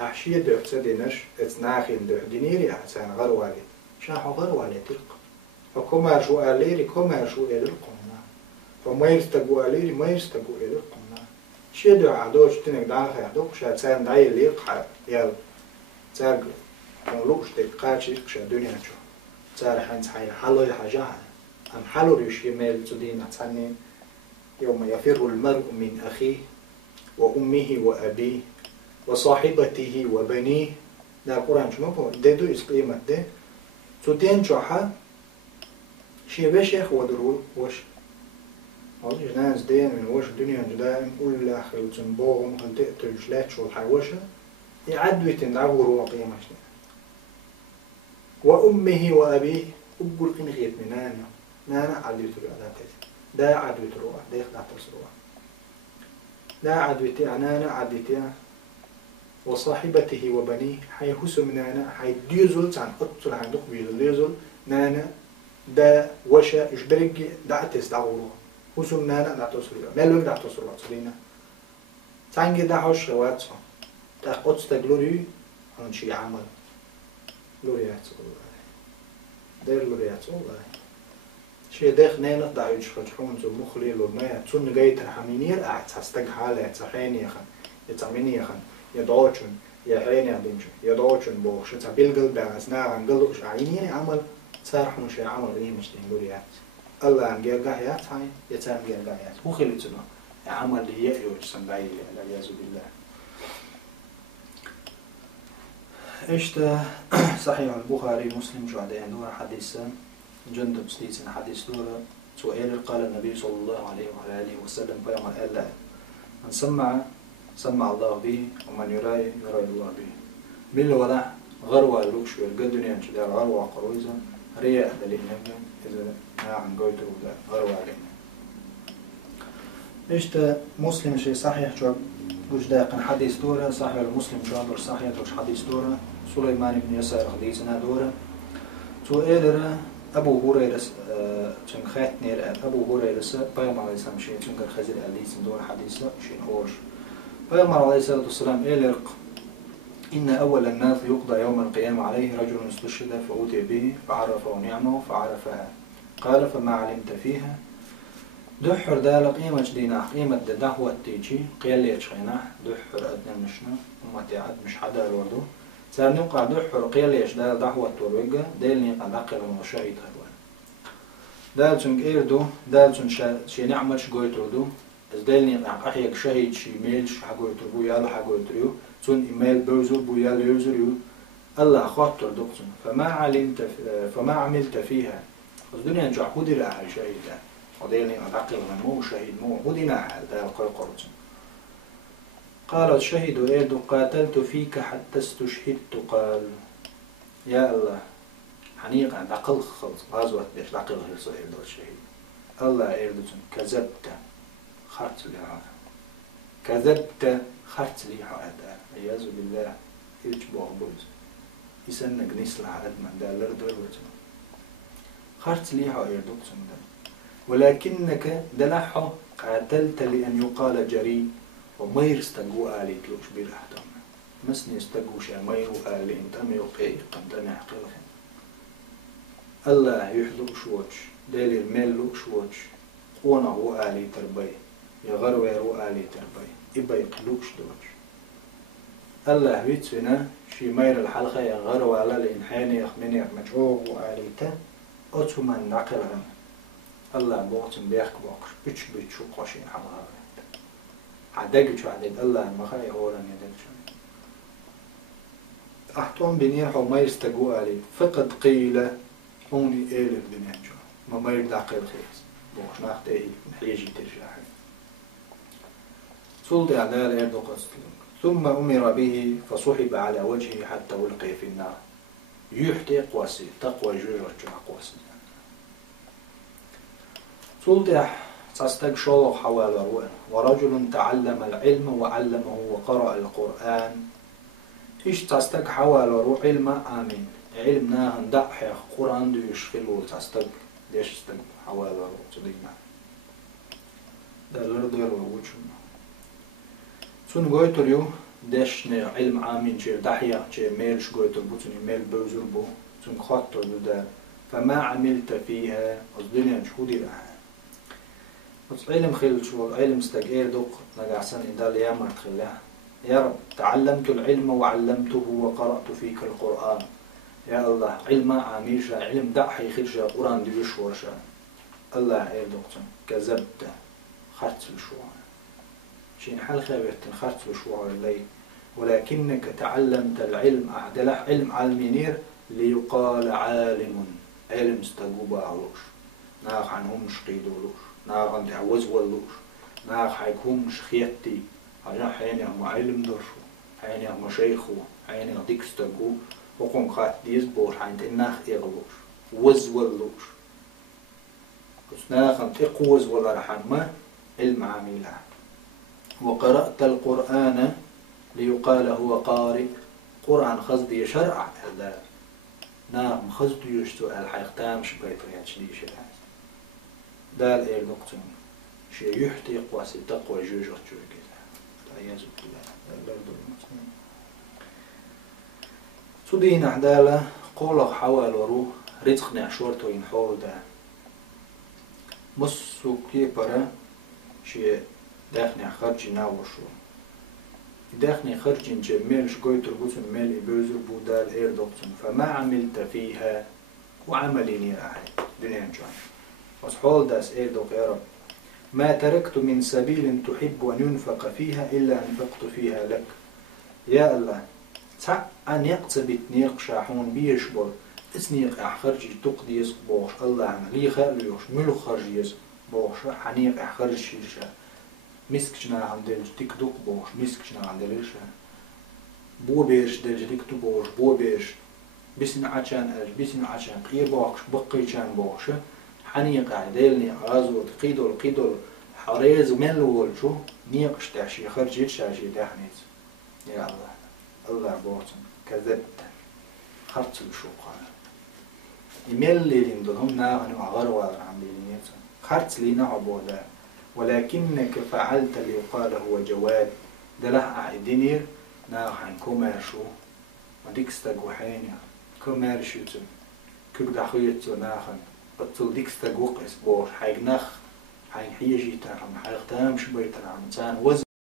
أحشية دعت دينش اتناخين دع دينيري أحسن غروالي شاحو غروالي تلق فكما شو أليري كما شو إلقنا فما يستقوا أليري ما يستقوا إلقنا شيء دع عدوش تنك داخل عدوك شاتسان داي ليق يال تاج مولوش تقاشي قش الدنيا شو تار حنت حي حلو الحاجة أم حلو ريش يميل تدين تاني يوم يفر المرء من أخيه وأمه وأبيه وصاحبته وبنيه ده القرآن شو مفهوم ده دو إسقيمة ده تدين شوحة شيء بشيخ ودرو وش والله ناس دين من وش الدنيا جدائم كل آخر الزنبوغم هل تقتل جلات شو الحيوشة يعدوا يتندعوا قيمة وأمه وأبيه أقول قين غيت من نانا عدو تروح دا عدو تروح دا يخدع تسروح دا عدو نانا عدو وصاحبته وبنيه حي حسو من نانا حي ديزل عن قطل عندك بيزل نانا دا وشا إجبرق دا تسدعوا حسو من نانا دا تسروح ما لو دا تسروح تسلينا تانجي دا حوش روات تا قطس تقلوري عن شي عمل لوريات والله دير لوريات والله شي داخ نينه دايج خجحون زو مخلي لو ما تون جايت حمينير قاعد تستق حاله تصحيني خن يتعميني خن يدوچن يا عيني عندنج يدوچن بوش تبيلغل باس نار انغلوش عيني عمل صارحون شي عمل ايه مش لوريات الله ان جايات هاي يتام جايات هو خليتنا عمل لي يوج سنداي لا يعوذ بالله إشتا صحيح البخاري مسلم شو عندنا دورة حديثا جندب سليس حديث دورة سؤال قال النبي صلى الله عليه وعلى آله وسلم فيما قال من سمع الله به ومن يرى الله به بالوضع غروة لوكش والقدنيا انشدار غروة قرويزة رياء دليل إذا عن قويته ولا غروة علينا إشتا مسلم شيء صحيح شو وش داقن حديث دورة صحيح المسلم شو عندور صحيح وش حديث دورة سليمان بن يسار حديثنا دورة سؤال أبو هريرة تنخات نير أبو هريرة بيوم عليه السلام شيء تنكر خزر حديث دورة حديثة شيء هوش بيوم عليه الصلاة والسلام إلرق إن أول الناس يقضى يوم القيامة عليه رجل استشهد فأوتي به فعرفه نعمه فعرفها قال فما علمت فيها دحر دا قيمة جدينا قيمة دهوة تيجي قيل ليش خينا دحر أدنى مشنا وما تعد مش حدا الوردو صار نوقع دحر قيل ليش دا دهوة توروجا ديل نيقع دقل المشاهد هالوان دال تنك إيردو دال تن شي نعمة شجوي تردو إز ديل نيقع أحيك شهيد شي ميل ش حجوي تربو يلا حجوي تريو تن إيميل بوزو بو يلا يوزريو الله خاطر دقتن فما عملت فيها الدنيا نجح خدي لها شهيدا وديني أعقل من مو شهيد مو هدينا حال ذا القرطن قال الشهيد إيدو قاتلت فيك حتى استشهدت قال يا الله حنيق عند عقل خلص غازوة بيش عقل هلص إيدو الشهيد الله إيدو كذبت خرت لي هذا كذبت خرت لي هذا عياذ بالله يجبو بوز يسنق نسلع أدمن دا لردو خرت لي هذا إيدو ولكنك دلحه قاتلت لأن يقال جري ومير استقوا آلي تلوش برحتم مسني استقوا شامير آلي انتم يقي قمتنا حقيقهم الله يحذق شوش دالي الميل لوك شوش قونا هو آلي تربي يغروي هو آلي تربي إبا يقلوكش دوش الله يتسنا شي مير الحلقة يغرو على الإنحاني يخمني مجعوه وآلي تا أتمن نقلهم الله بوقتن بيحك بوقش بيتش وقاشين حمار عدق شو عدق الله ما خاي هو لن يدق شو أحتوم بنير حو ما يستقوا علي فقد قيل هوني إيل الدنيا شو ما يبدأ قيل خيس بوقش ناخده نحيجي ترجع سلطي على الأرض قصدهم ثم أمر به فصحب على وجهه حتى ألقي في النار يحتي قواسي تقوى جوجة قواسي سلطح تصدق شلوخ حوالي روان ورجل تعلم العلم وعلمه وقرأ القرآن إيش تصدق حوالي رو علم آمين علمنا هندح قرآن دو يشغلو تصدق ليش تصدق حوالي رو صدقنا ده الأرض يروجون سن قويتريو دشنا علم عامين شير دحيا شير ميل شقوت البوتني ميل بوزر بو تم خاطر ده فما عملت فيها الدنيا شهودي لها بس علم خيل شو علم استجير دوق نجعسن إدال يا ما تخلها يا رب تعلمت العلم وعلمته وقرأت فيك القرآن يا الله علم عميشة علم دحي خرجة قرآن ديوش ورشة الله عيل دوقتم كذبت خرت الشوار شين حال خابت خرت الشوار الليل ولكنك تعلمت العلم أعدله علم علمينير ليقال عالم علم استجوبا علوش ناخ عنهم مش قيدولوش ناخ عن تعوز ولوش ناخ حيكون مش خيتي عشان حين هم علم درشو حين هم شيخو حين ديك استجو وقوم خات ديز بور حين تناخ إغلوش وز ولوش بس ناخ عن تقوز ولا رحمة علم عاملها وقرأت القرآن ليقال هو قارئ قرآن خزدي شرع هذا نعم خزدي يشتو الحيقتام شبيت رياتش دي شرع دال ايه الوقتون شي يحتي قواسي تقوى جوجة جوجة كذا تعيازو بالله سودين احدالا قولك حوال وروح رزقنا عشورتو ينحول دا مصو كيبرا شي داخني خرجي ناوشو داخني خرجين جميل شقوي تربوتن ميل إبوزر بودال إير دوقتن فما عملت فيها وعمليني راحي دنيا جان وصحول داس إير دوق يا رب ما تركت من سبيل تحب أن ينفق فيها إلا أنفقت فيها لك يا الله تع أن يقتبت نيق شاحون بيشبر اسنيق أحخرجي تقديس بوش الله عم لي خاليوش ملو خرجيس بوش حنيق أحخرج شيرشا مسكشنا عندل تيك دوك بوش مسكشنا عندلش بو بيش دلجليك تو بوش بو بيش بسن عشان اج بسن عشان قي بوش بقي كان بوش حنيق عدلني عازو قيدول حريز ملول شو نيقش تاشي خرجيت شاشي دحنيت يا الله الله بوتن كذبت خرط الشوقان يمل لي لندهم ناغن وغروا عملينيت خرط لي نعبودا ولكنك فعلت ليقال هو جواد ده له عيدينير ناخن كوميرشو ما ديك استجو حيني كوميرشو كيف دخيتو ناخن بطل ديك استجو قيس بور حيجنخ حيجي ترى حيختام شبيتر عم تان وز